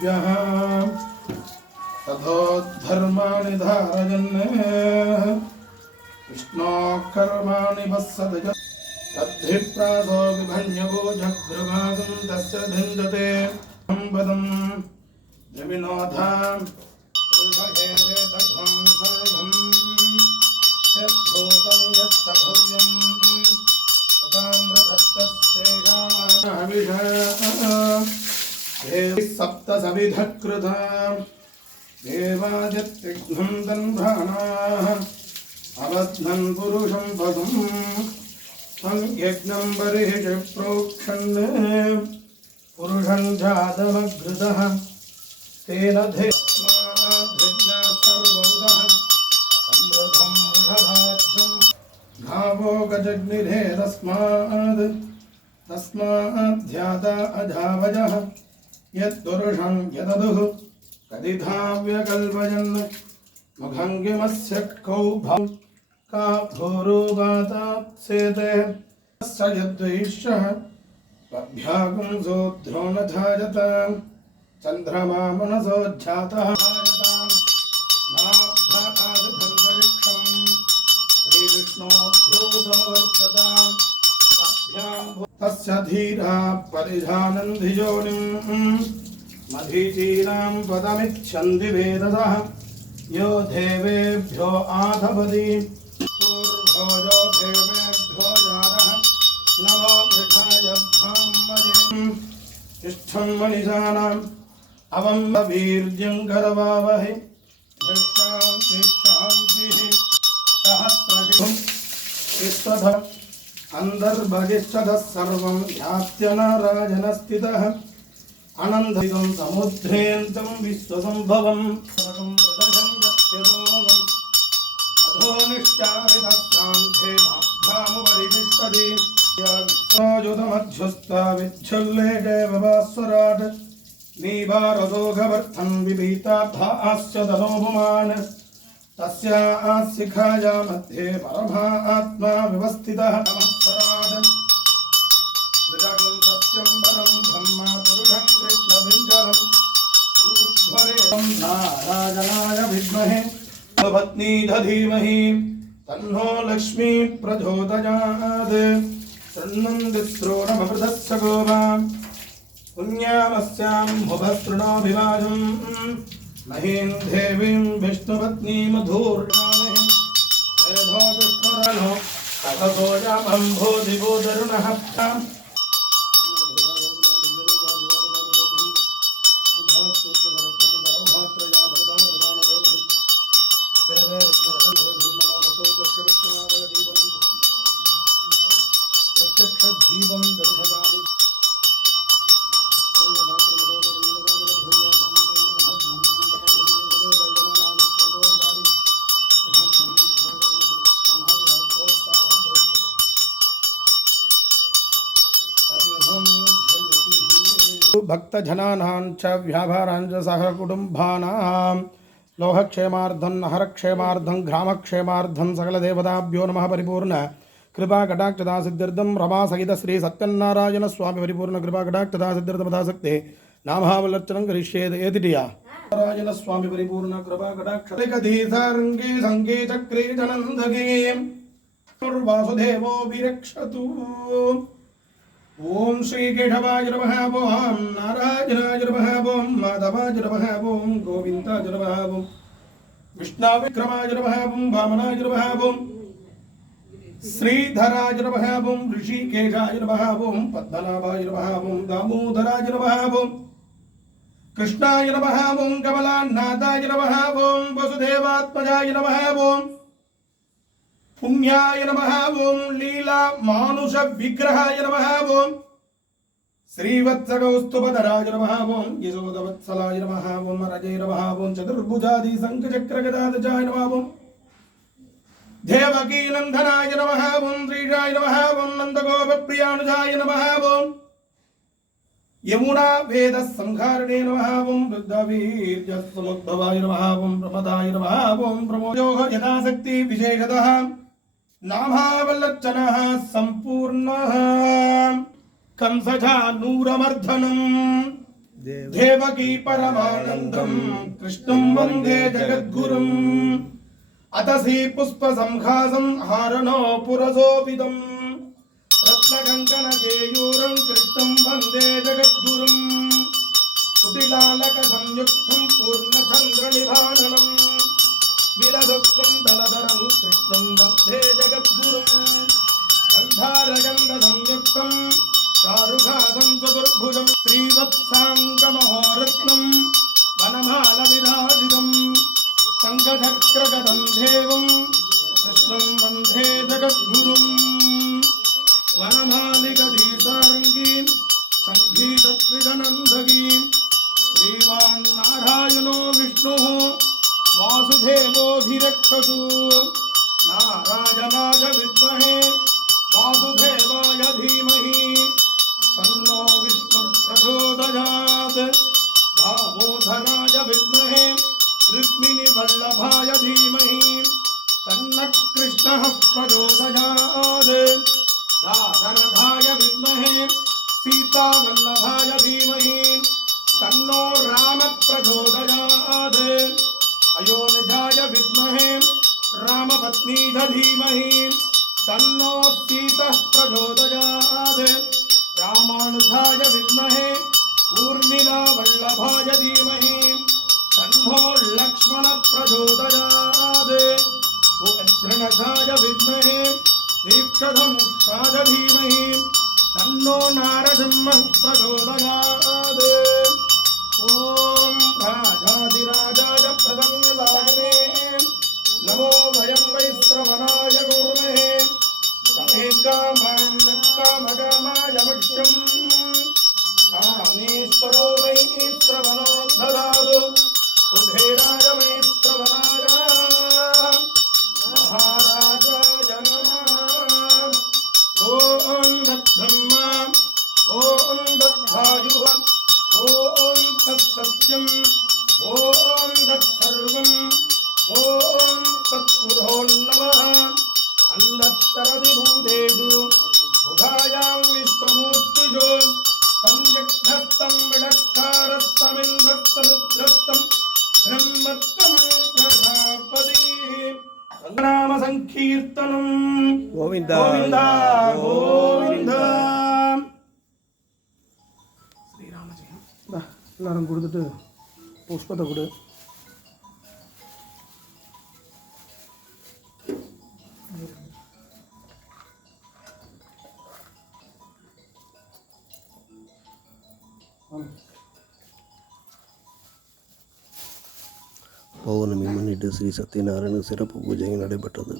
देवताभ्यः तथोद्धर्माणि धारयन् विष्णोः कर्माणि पश्यति तद्धिप्रासो विभञ्जको जग्रभागं तस्य भिन्दते पदं द्रविणोधाम् पुरुषये तद्धं सर्वं यद्भूतं यत्सभव्यं उदाम्रधत्तस्येषामहविषः सप्तसविधकृता देवादित्रिघ्नं तन्भ्राणाः अवध्नं पुरुषं पदं यज्ञं बर्हिषि प्रोक्षन् पुरुषं जातमग्रतः तेन धेस्माद्धिज्ञः सर्वौदः समृद्धं वृषभाज्यं घावो गजग्निधे तस्माद्ध्याता अजावजः यत्पुरुषं यददुः कदिधाव्यकल्पयन् मुखङ्गिमस्य कौभं का भूरुवाताप्सेते स यद्वैष्यः पभ्यागुंसो द्रोणधायतां चन्द्रमा मनसो जातः नाभ्यादिधन्तरिक्षं श्रीविष्णोभ्यो समवर्ततां तस्य धीरा परिधानन्धियोनिं मधीचीनां पदमिच्छन्ति वेदसः यो देवेभ्यो आधपति पूर्वजो देवेभ्यो जातः नमो वृषाय ब्रह्मणे तिष्ठं मनीषाणाम् अवं वीर्यं करवावहै शान्तिः सहस्रशिवं विश्वध अन्तर्बहिष्ठतः सर्वं ध्यात्य नारायणस्थितः अनन्तरितं समुद्रेन्तं विश्वसम्भवम् अधोनिश्चारितस्त्रान्ते नाभ्यामुपरितिष्ठति विश्वजुतमध्यस्ता विच्छल्लेटे वभास्वराट् नीवारसोघवर्धन् विपीताभास्य तनोपमान् तस्याः मध्ये परमात्मा व्यवस्थितः नमस्कारात् विरगं सत्यं परं ब्रह्म पुरुषं कृष्णभिङ्करम् ऊर्ध्वरेणं नारायणाय विद्महे पत्नी धीमहि तन्नो लक्ष्मी प्रचोदयात् शृण्वन्ति श्रोणमृतस्य गोपां पुण्यामस्यां मुभस्तृणाभिवाजं महीं देवीं विष्णुपत्नीमधूर्णामहे वेदो विष्णुरनो ततसोऽयमम्भोधिवोदरुणः जीवन दर्शकानि भक्तजनानां च व्यापारां च सहकुटुम्बानां लोकक्षेमार्थं नगरक्षेमार्थं ग्रामक्षेमार्थं सकलदेवताभ्यो नमः परिपूर्ण कृपा कटाक्षदा सिद्धिर्दं रमा सहित श्री सत्यनारायण स्वामी परिपूर्ण कृपा कटाक्षदा सिद्धिर्दमदासक्ते नामावलर्चनं करिष्येत् एतिटिया नारायण स्वामी परिपूर्ण कृपा कटाक्षकधीसारङ्गे सङ्गे चक्रे जनन्दगे वासुदेवो विरक्षतु ओम श्री केशवाय नमः ओम नारायणाय नमः ओम माधवाय नमः ओम गोविन्दाय नमः ओम विष्णुविक्रमाय नमः ओम वामनाय नमः ओम श्रीधराय नमः ओम ऋषिकेशाय नमः ओम पद्मनाभाय नमः ओम दामोदराय नमः ओम कृष्णाय नमः ओम कमलानाथाय नमः ओम वसुदेवात्मजाय नमः ओम पुण्याय नमः ओम लीला मानुष विग्रहाय नमः ओम श्रीवत्सकौस्तुभधराय नमः ओम यशोदवत्सलाय नमः ओम रजय नमः ओम चतुर्भुजादि शंखचक्रगदाधजाय नमः ओम देवकी नंदनाय नमः ओम श्रीशाय नमः ओम नंदगोपप्रियानुजाय नमः ओम यमुना वेद संहारणे नमः ओम वृद्धवीर्यसमुद्भवाय नमः ओम प्रमदाय नमः ओम प्रमोदयोग यथाशक्ति विशेषतः नामावल्लचनः संपूर्णः कंसजानूरमर्धनं देवकी परमानन्दं कृष्णं वन्दे जगद्गुरुम् अतसी पुष्पसंहासं हारणो पुरशोभितं रत्नकङ्कणकेयूरं कृष्णं वन्दे जगद्गुरुम् कुटिलालकसंयुक्तं पूर्णचन्द्रनिभाननं विलसत्कुण्डलधरं कृष्णं वन्दे जगद्गुरुम् गन्धारगन्धसंयुक्तं चारुघातं चतुर्भुजं श्रीवत्साङ्गमहोरत्नं वनमालविराजितं शङ्खचक्रगदं देवं कृष्णं वन्दे जगद्गुरुम् वनमालिकधीसारङ्गीं सङ्गीतत्रिजनन्दगीं श्रीमान्नारायणो विष्णुः वासुदेवोऽभिरक्षतु नारायणाय विद्महे वासुदेवाय धीमहि तन्नो विष्णु प्रचोदयात् दामोदराय विद्महे रुक्मिणीवल्लभाय धीमहि तन्नः कृष्णः प्रचोदयात् दाशरथाय विद्महे सीतावल्लभाय धीमहि तन्नो राम प्रचोदयात् अयोनिजाय विद्महे रामपत्नीज धीमहि तन्नो सीतः प्रचोदयात् रामानुजाय विद्महे ऊर्मिलावल्लभाय धीमहि तन्नो लक्ष्मण प्रचोदयात् उग्रनखाय विद्महे दीक्षधनुष्टाय धीमहि तन्नो नारसिंहः प्रचोदयात् ॐ राजाधिराजाय प्रसन्नदायिने नमो वयं वैश्रवणाय कुर्महे समे कामकामाय मुख्यं कामेश्वरो वैश्रवणो ददातु कुबेराय वैश्रवणाय महाराजाय नमः ॐ तद्ब्रह्मा ॐ तद्वायुः ॐ तत्सत्यं ॐ तत्सर्वं ॐ तत्पुरोन्नमः अन्धत्तरति भूतेषु मुखायां विश्वमूर्तिषु संयग्धस्तं विडक्कारस्तमिन्द्रस्तरुद्रस्तं ब्रह्मत्वं प्रजापति नाम संकीर्तनं गोविन्द गोविन्द श्रीरामजय எல்லாரும் கொடுத்துட்டு புஷ்பத்தை கொடு பௌர்ணமி முன்னிட்டு ஸ்ரீ சத்யநாராயண சிறப்பு பூஜை நடைபெற்றது.